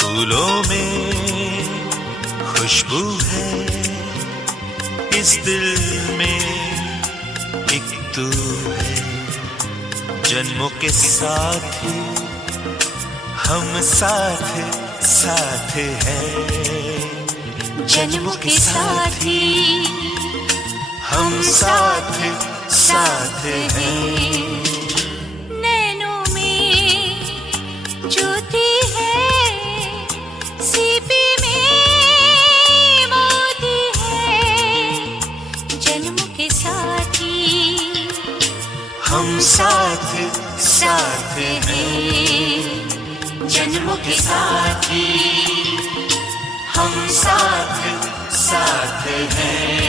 फूलों में खुशबू है। इस दिल जन्मों के साथ हम साथ साथ हैं। जन्मों के साथी हम साथ साथ हैं। नैनों में ज्योति है साथ साथ हैं। जन्मों के साथी हम साथ साथ हैं।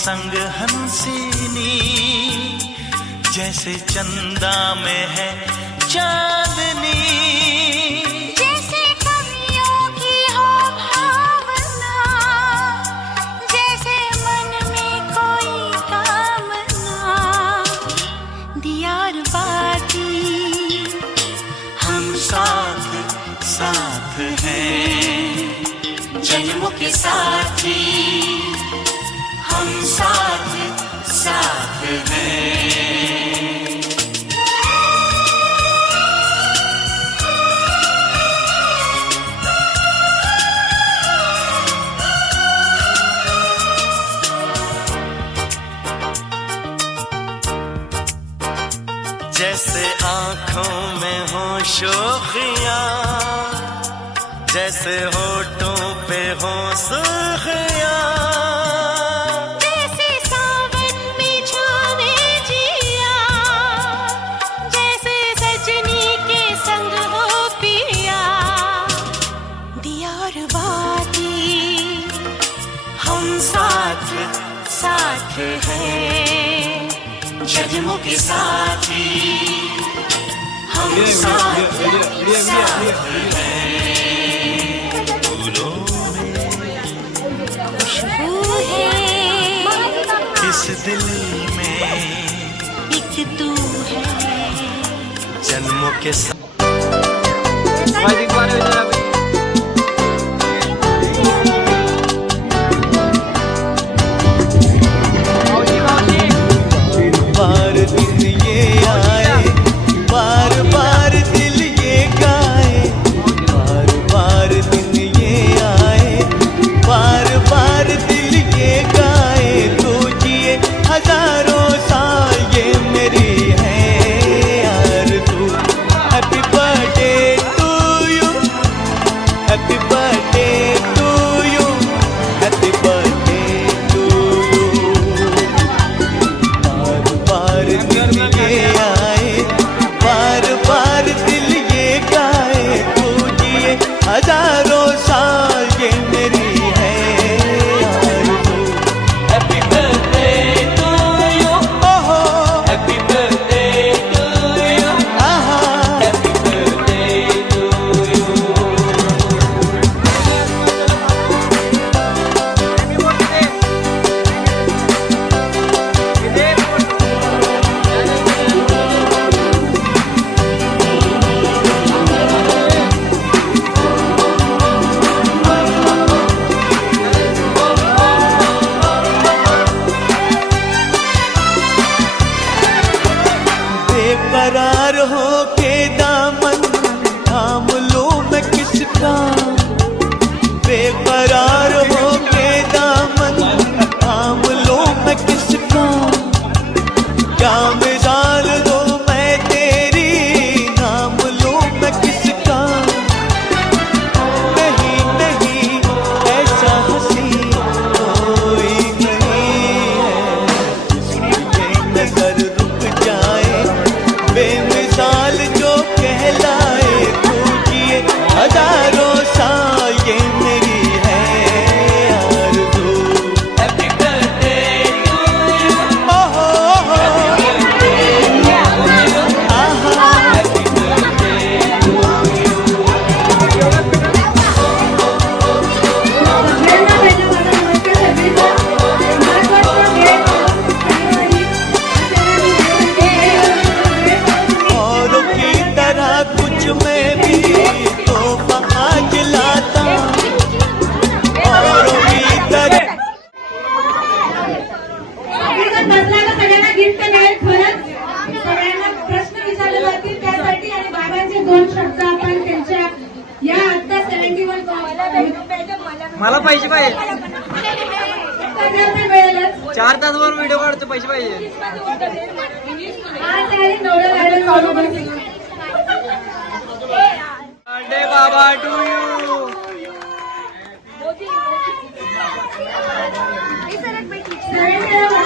संग हंसिनी जैसे चंदा में है चांदनी। जैसे आंखों में हो शोखियां जैसे होठों पे हो सुर्खियां। जन्मों के साथी। हम साथ साथ हैं फूलों खुशबू है। इस दिल में एक तू है। जन्मों के साथ। Thank you.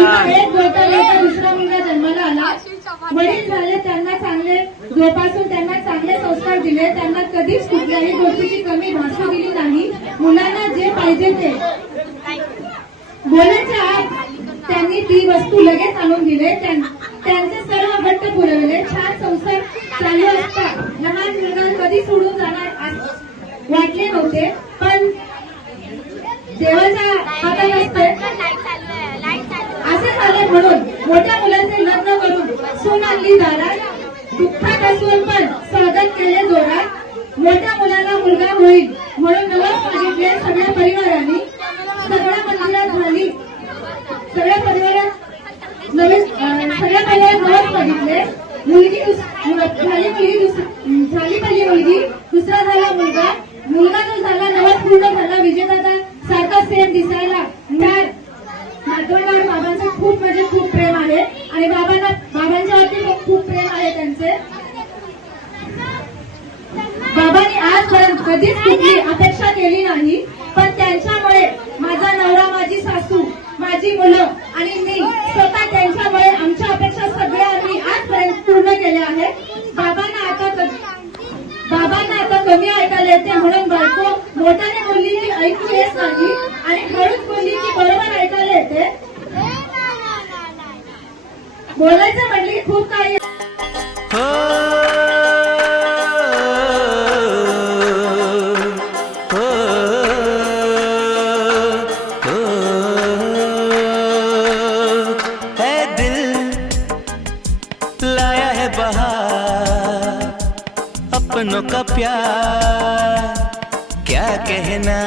एक मोठा मोठा दुसरा मुलगा जन्माला आला. वडील झाले त्यांना चांगले जोपासून त्यांना चांगले संस्कार दिले. त्यांना कधीच कुठल्याही गोष्टीची कमी भासू दिली नाही. मुलांना जे पाहिजे ते. बोलायच्या आत त्यांनी ती वस्तू लगेच आणून दिले. त्यां- त्यांचे सर्व हट्ट पुरवले. छान संसार चालू असता लहान मुलगा कधी सोडून जाणार अस- वाटले नव्हते. पण देवाच्या हातात असते असे झाले म्हणून मोठ्या मुलांचे लग्न करून सून आणली दारात दुःखात असून पण स्वागत केले जोरात. मोठ्या मुलाला मुलगा होईल म्हणून नवस मागितले सगळ्या परिवाराने. सगळ्या मंदिरात झाली. सगळ्या परिवारात नवीन सगळ्या परिवारात नवस मागितले. मुलगी दुस- झाली मुलगी झाली पहिली मुलगी दुसरा झाला मुलगा. मुलगा जो झाला नवस पूर्ण झाला. विजयदादा सारखा सेम दिसायला. त्या खूप म्हणजे खूप प्रेम आहे. आणि बाबांना बाबांच्या वरती खूप प्रेम आहे त्यांचे. बाबांनी आजपर्यंत कधीच कुठली अपेक्षा केली नाही. पण त्यांच्यामुळे माझा नवरा माझी सासू माझी मुलं आणि मी स्वतः त्यांच्यामुळे आमच्या अपेक्षा सगळ्या आम्ही आजपर्यंत पूर्ण केल्या आहेत. बाबांना आता बाबांना आता कमी ऐकायला येते म्हणून बायको मोठ्याने बोलली की ऐकू येत नाही. आणि हळूच बोलली की बरोबर ऐकायला येते. बोलायचं म्हणली की खूप काही हो हो हो है अपनों का प्यार क्या कहना?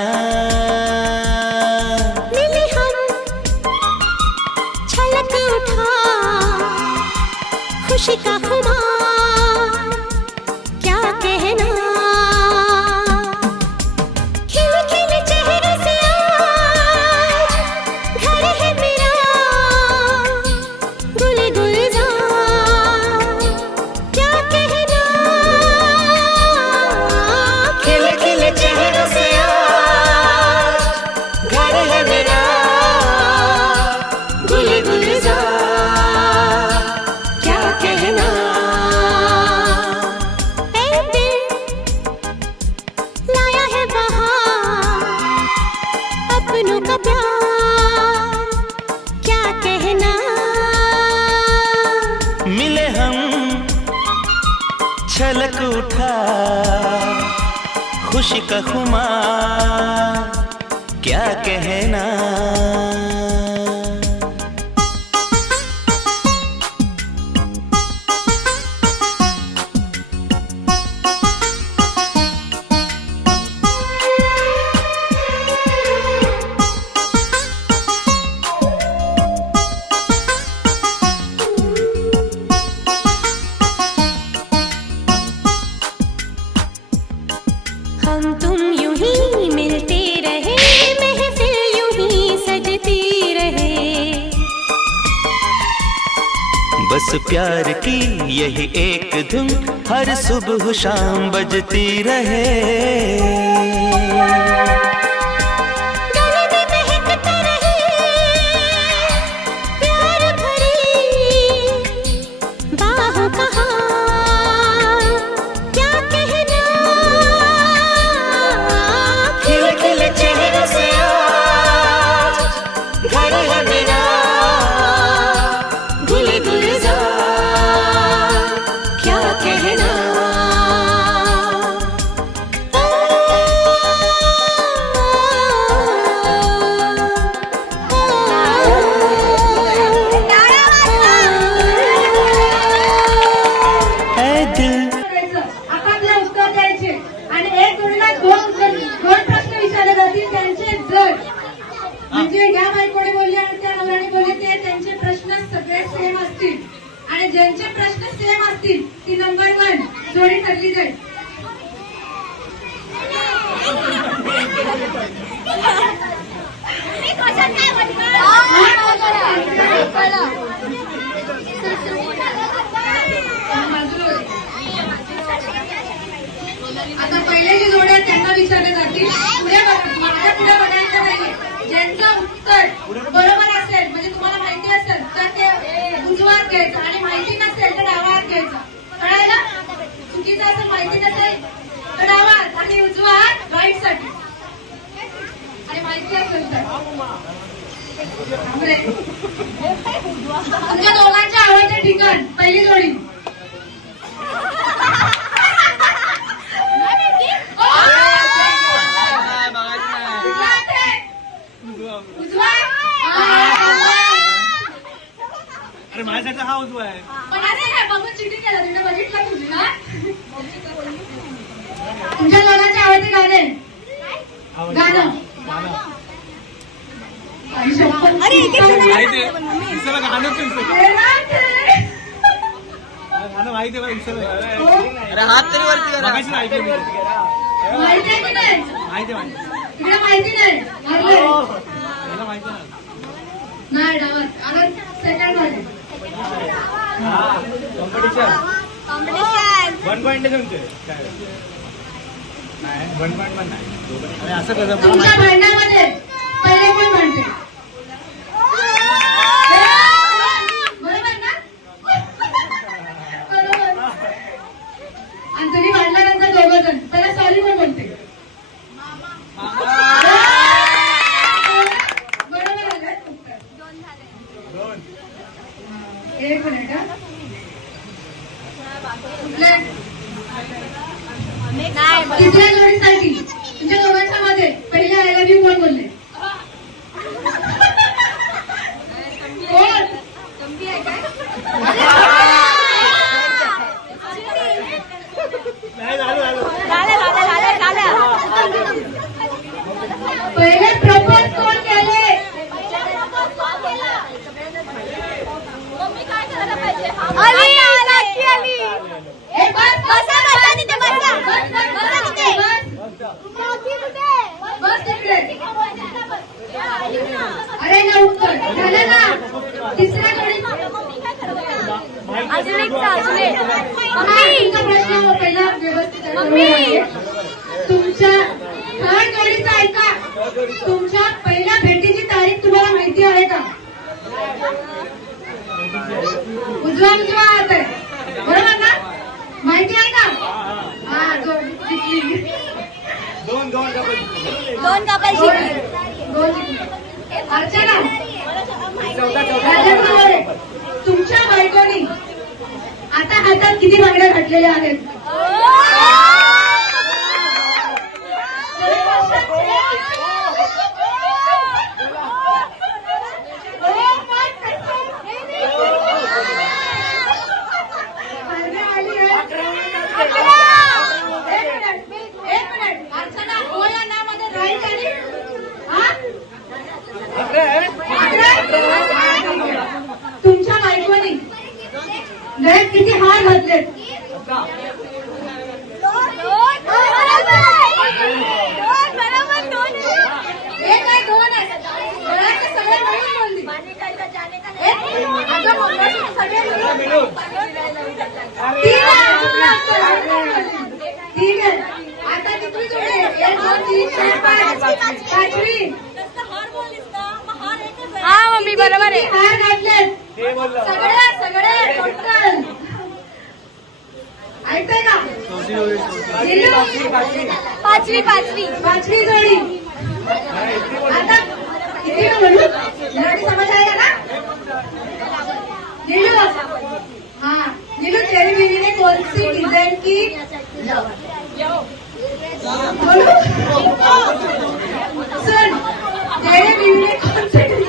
सुबह शाम बजती रहे। उत्तर बरोबर असेल म्हणजे तुम्हाला माहिती असेल तर ते उजवा घ्यायचं आणि माहिती नसेल तर डावा हात घ्यायचा कळायला चुकीचं असं माहिती नसेल तर डावा हात आणि उजवा हात राईटसाठी आणि माहिती असेल तर. तुमच्या दोघांच्या आवडते ठिकाण पहिली जोडी नाही, बघायचं नाही. उजवा हात आहे. उजवा अरे माझ्यासाठी हा उजवा आहे पण अरे काय बघून चिटिंग केलं तुम्ही बघितलं तुम्ही ना तुमच्या दोघांचे आवडते गाणे गाणं आई शपथ. माहिती आहे विसरलं गाणं पण विसरलं. हे ना ते. गाणं माहिती आहे विसरलं हो. अरे हात तरी वरती मी माहिती माहिती माहिती नाही. नाही. सेकंड वन पॉईंट नाही वन पॉईंट पण नाही. अरे असं कसं? तुमच्या भांडणामध्ये पहिले कोण म्हणते Mama. उजवा उजवा हात आहे बरोबर ना? माहिती आहे का? हा जोडी जिंकली. दोन दोन डबल दोन कपल दोन जिंकली. अर्चना. राजेंद्र तुमच्या बायकोनी आता हातात किती बांगड्या घातलेल्या आहेत अर्चना हो या नामध्ये राईट आणि हा? तुमच्या बायकोनी गळ्यात किती हार घातलेत एक आहे दोन आहे गळ्यात सगळे मिळून बोलली अगं मंगळसूत्र सगळे मिळून तीन आहे, चुकलं असतं. तीन आहे. आता किती जोडे आहेत? एक दोन तीन चार पाच पाचवी हा मम्मी बरोबर आहे सगळे सगळे टोटल ऐकताय का पाचवी पाचवी पाचवी. जोडी आता किती म्हणू मराठी समज आहे का ना नीलू हा नीलू तेरी बीवी ने कौन सी डिजाइन की बोलो सुन तेरे बीवी ने